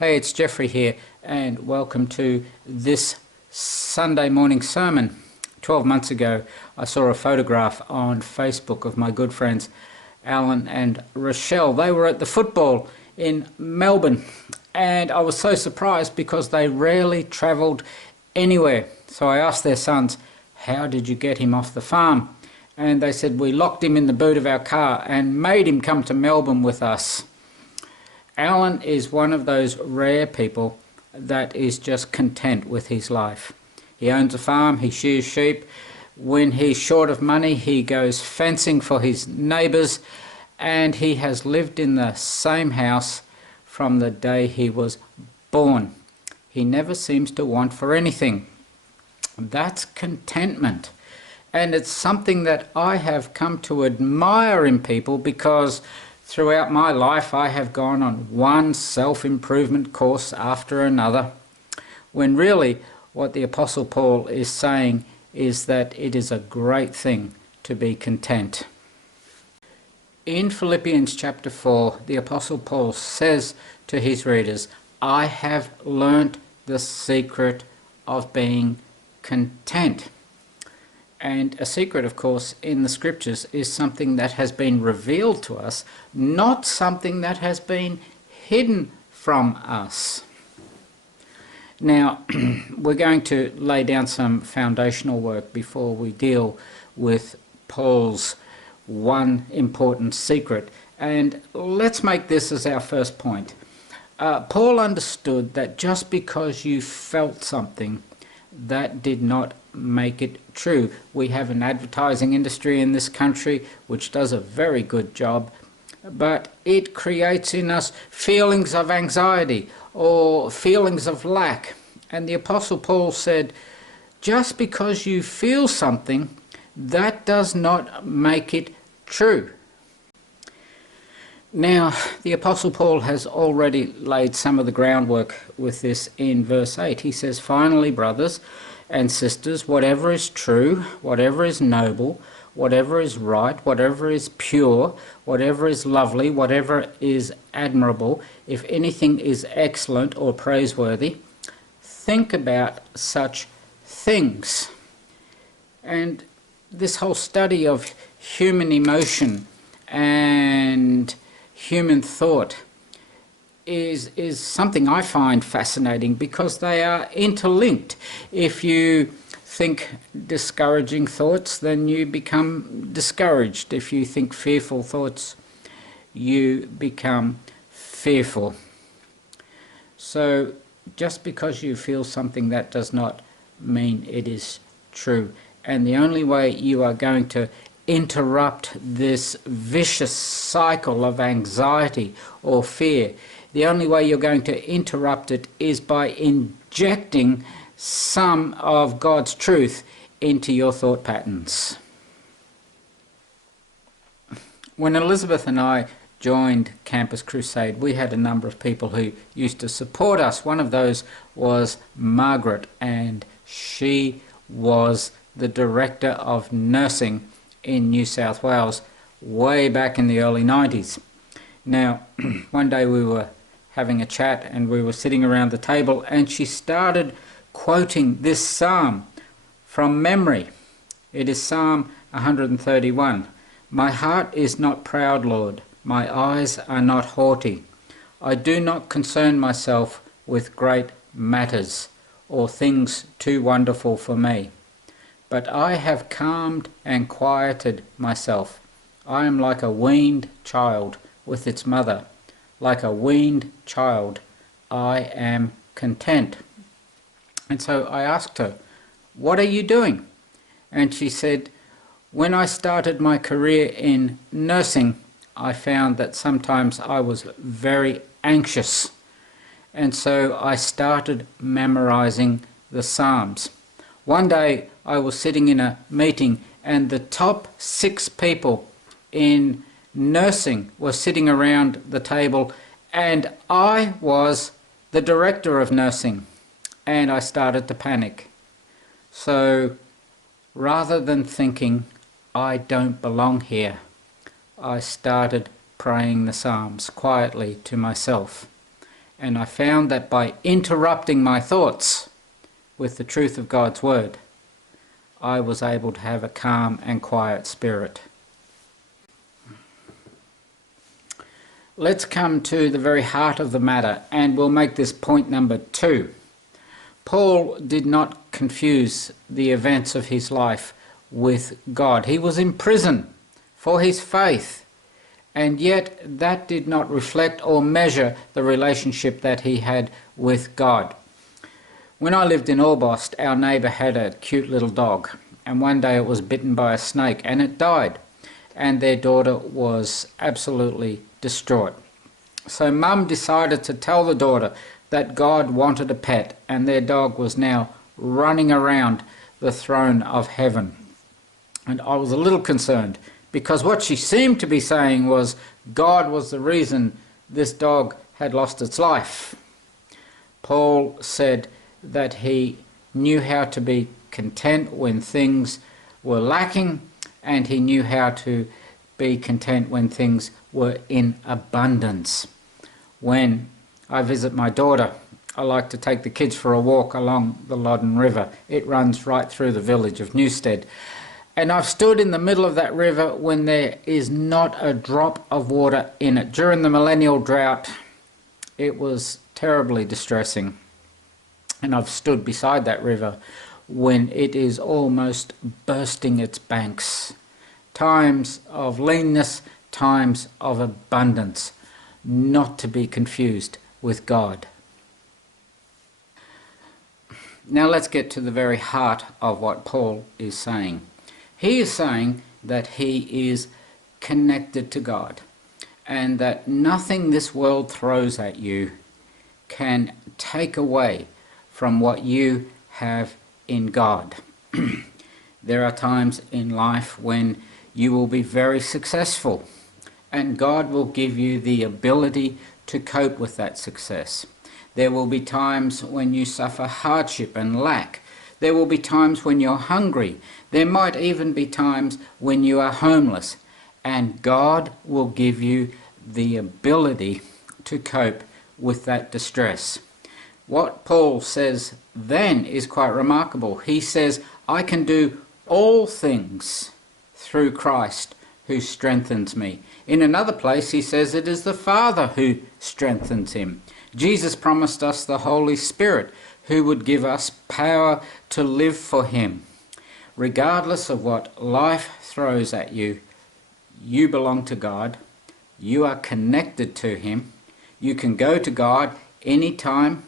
Hey, it's Jeffrey here, and welcome to this Sunday morning sermon. 12 months ago, I saw a photograph on Facebook of my good friends Alan and Rochelle. They were at the football in Melbourne, and I was so surprised because they rarely travelled anywhere. So I asked their sons, "How did you get him off the farm?" And they said, "We locked him in the boot of our car and made him come to Melbourne with us." Alan is one of those rare people that is just content with his life. He owns a farm, he shears sheep. When he's short of money, he goes fencing for his neighbours, and he has lived in the same house from the day he was born. He never seems to want for anything. That's contentment. And it's something that I have come to admire in people, because throughout my life I have gone on one self-improvement course after another, when really what the Apostle Paul is saying is that it is a great thing to be content. In Philippians chapter 4, the Apostle Paul says to his readers, "I have learnt the secret of being content." And a secret, of course, in the scriptures is something that has been revealed to us, not something that has been hidden from us. Now, we're going to lay down some foundational work before we deal with Paul's one important secret. And let's make this as our first point. Paul understood that just because you felt something, that did not make it true. We have an advertising industry in this country which does a very good job, but it creates in us feelings of anxiety or feelings of lack. And the Apostle Paul said, just because you feel something, that does not make it true. Now, the Apostle Paul has already laid some of the groundwork with this in verse 8. He says, "Finally, brothers and sisters, whatever is true, whatever is noble, whatever is right, whatever is pure, whatever is lovely, whatever is admirable, if anything is excellent or praiseworthy, think about such things." And this whole study of human emotion and human thought is something I find fascinating, because they are interlinked. If you think discouraging thoughts, then you become discouraged. If you think fearful thoughts, you become fearful. So just because you feel something, that does not mean it is true. And the only way you are going to interrupt this vicious cycle of anxiety or fear, the only way you're going to interrupt it is by injecting some of God's truth into your thought patterns. When Elizabeth and I joined Campus Crusade, we had a number of people who used to support us. One of those was Margaret, and she was the director of nursing in New South Wales way back in the early 90s. Now, one day we were having a chat and we were sitting around the table, and she started quoting this psalm from memory. It is Psalm 131. "My heart is not proud, Lord. My eyes are not haughty. I do not concern myself with great matters or things too wonderful for me. But I have calmed and quieted myself. I am like a weaned child with its mother. Like a weaned child, I am content." And so I asked her, "What are you doing?" And she said, "When I started my career in nursing, I found that sometimes I was very anxious. And so I started memorizing the Psalms. One day I was sitting in a meeting, and the top 6 people in nursing were sitting around the table, and I was the director of nursing, and I started to panic. So rather than thinking, I don't belong here, I started praying the Psalms quietly to myself. And I found that by interrupting my thoughts with the truth of God's Word, I was able to have a calm and quiet spirit. Let's come to the very heart of the matter, and we'll make this point number 2. Paul did not confuse the events of his life with God. He was in prison for his faith, and yet that did not reflect or measure the relationship that he had with God. When I lived in Orbost, our neighbour had a cute little dog, and one day it was bitten by a snake and it died, and their daughter was absolutely distraught. So Mum decided to tell the daughter that God wanted a pet, and their dog was now running around the throne of heaven. And I was a little concerned, because what she seemed to be saying was God was the reason this dog had lost its life. Paul said that he knew how to be content when things were lacking, and he knew how to be content when things were in abundance. When I visit my daughter, I like to take the kids for a walk along the Loddon River. It runs right through the village of Newstead. And I've stood in the middle of that river when there is not a drop of water in it. During the millennial drought, it was terribly distressing. And I've stood beside that river when it is almost bursting its banks. Times of leanness, times of abundance, not to be confused with God. Now let's get to the very heart of what Paul is saying. He is saying that he is connected to God, and that nothing this world throws at you can take away from what you have in God. There are times in life when you will be very successful, and God will give you the ability to cope with that success. There will be times when you suffer hardship and lack. There will be times when you're hungry. There might even be times when you are homeless, and God will give you the ability to cope with that distress. What Paul says then is quite remarkable. He says, I can do all things through Christ who strengthens me. In another place he says it is the Father who strengthens him. Jesus promised us the Holy Spirit who would give us power to live for him. Regardless of what life throws at you, you belong to God. You are connected to him. You can go to God anytime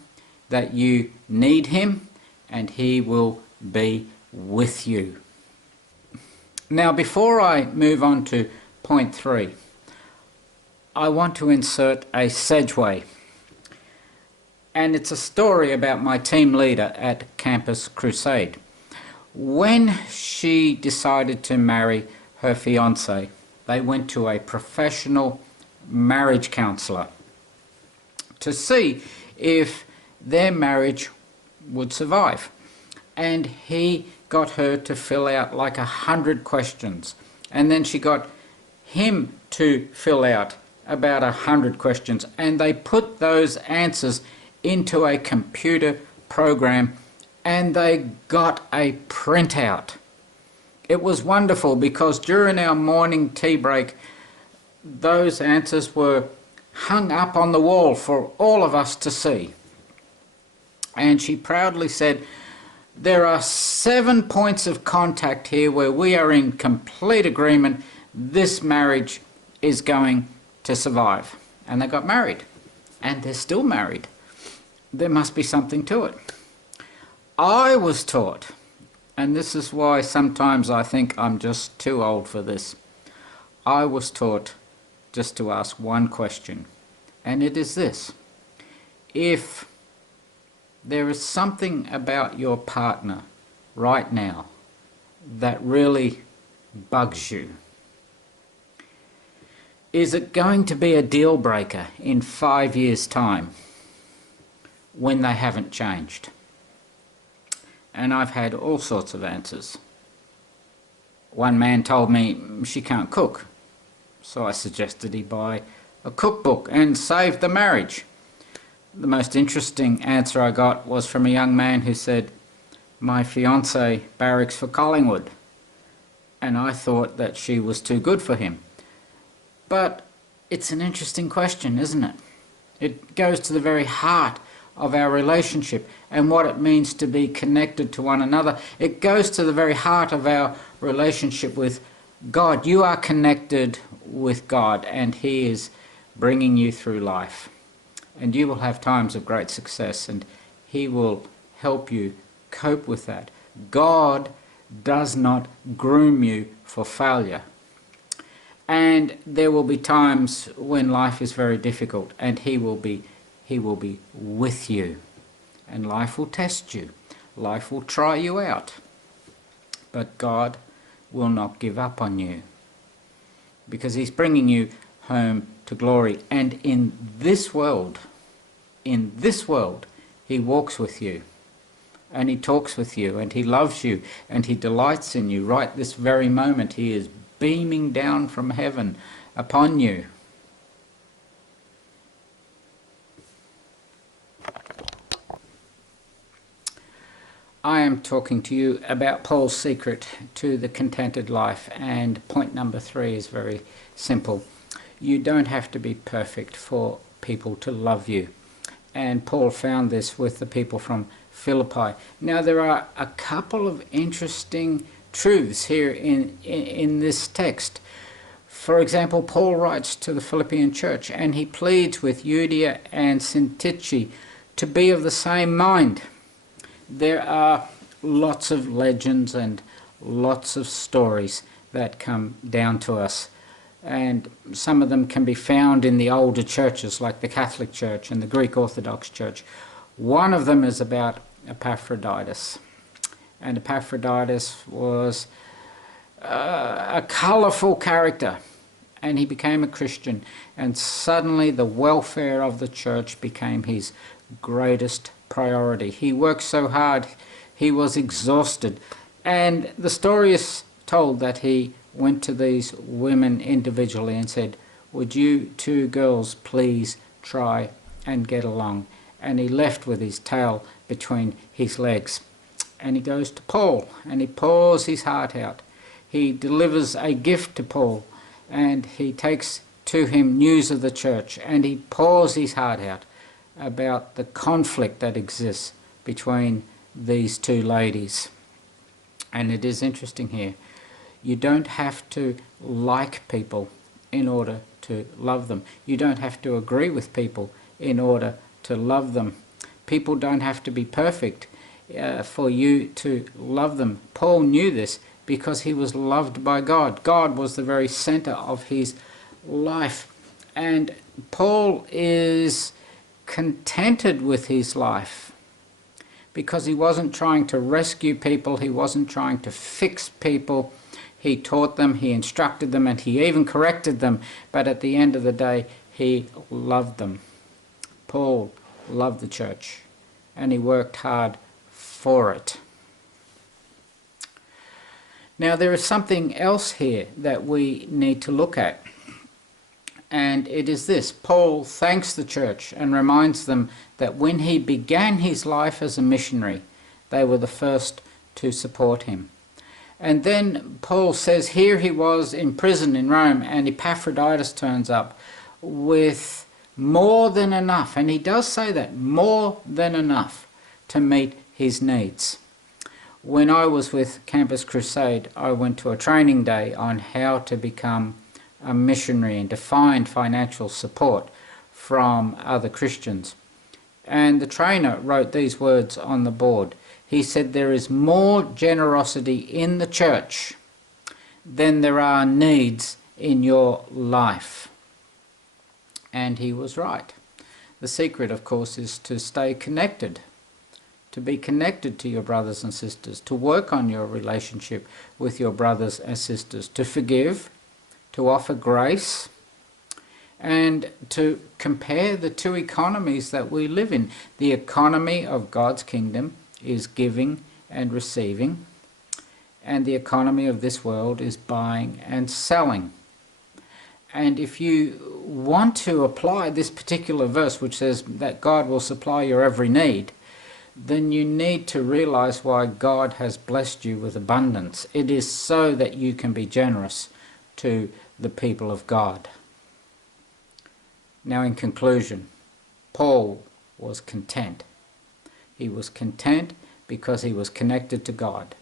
that you need him, and he will be with you. Now, before I move on to point 3, I want to insert a segue. And it's a story about my team leader at Campus Crusade. When she decided to marry her fiancé, they went to a professional marriage counsellor to see if their marriage would survive. And he got her to fill out like 100 questions. And then she got him to fill out about 100 questions. And they put those answers into a computer program, and they got a printout. It was wonderful, because during our morning tea break, those answers were hung up on the wall for all of us to see. And she proudly said, there are 7 points of contact here where we are in complete agreement this marriage is going to survive. And they got married, and they're still married. There must be something to it. I was taught, and this is why sometimes I think I'm just too old for this, I was taught just to ask one question, and it is this: if there is something about your partner right now that really bugs you, is it going to be a deal breaker in 5 years' time when they haven't changed? And I've had all sorts of answers. One man told me she can't cook, so I suggested he buy a cookbook and save the marriage. the most interesting answer I got was from a young man who said, "My fiancée barracks for Collingwood." And I thought that she was too good for him. But it's an interesting question, isn't it? It goes to the very heart of our relationship and what it means to be connected to one another. It goes to the very heart of our relationship with God. You are connected with God, and He is bringing you through life. And you will have times of great success, and He will help you cope with that. God does not groom you for failure. And there will be times when life is very difficult, and He will be with you. And life will test you. Life will try you out. But God will not give up on you, because He's bringing you home to glory. And in this world, He walks with you, and He talks with you, and He loves you, and He delights in you. Right this very moment, He is beaming down from heaven upon you. I am talking to you about Paul's secret to the contented life, and point number 3 is very simple. You don't have to be perfect for people to love you. And Paul found this with the people from Philippi. Now, there are a couple of interesting truths here in this text. For example, Paul writes to the Philippian church, and he pleads with Euodia and Syntyche to be of the same mind. There are lots of legends and lots of stories that come down to us, and some of them can be found in the older churches like the Catholic Church and the Greek Orthodox Church. One of them is about Epaphroditus. And Epaphroditus was a colourful character, and he became a Christian, and suddenly the welfare of the church became his greatest priority. He worked so hard, he was exhausted, and the story is told that he went to these women individually and said, "Would you two girls please try and get along?" And he left with his tail between his legs. And he goes to Paul, and he pours his heart out. He delivers a gift to Paul, and he takes to him news of the church, and he pours his heart out about the conflict that exists between these two ladies. And it is interesting here. You don't have to like people in order to love them. You don't have to agree with people in order to love them. People don't have to be perfect for you to love them. Paul knew this because he was loved by God. God was the very center of his life. And Paul is contented with his life because he wasn't trying to rescue people. He wasn't trying to fix people. He taught them, he instructed them, and he even corrected them. But at the end of the day, he loved them. Paul loved the church, and he worked hard for it. Now, there is something else here that we need to look at, and it is this. Paul thanks the church and reminds them that when he began his life as a missionary, they were the first to support him. And then Paul says here he was in prison in Rome, and Epaphroditus turns up with more than enough, and he does say that, more than enough to meet his needs. When I was with Campus Crusade, I went to a training day on how to become a missionary and to find financial support from other Christians. And the trainer wrote these words on the board. He said, "There is more generosity in the church than there are needs in your life." And he was right. The secret, of course, is to stay connected, to be connected to your brothers and sisters, to work on your relationship with your brothers and sisters, to forgive, to offer grace, and to compare the two economies that we live in. The economy of God's kingdom is giving and receiving, and the economy of this world is buying and selling. And if you want to apply this particular verse, which says that God will supply your every need, then you need to realize why God has blessed you with abundance. It is so that you can be generous to the people of God. Now, in conclusion, Paul was content. He was content because he was connected to God.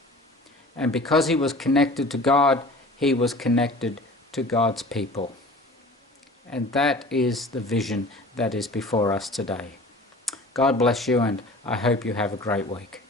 And because he was connected to God, he was connected to God's people. And that is the vision that is before us today. God bless you, and I hope you have a great week.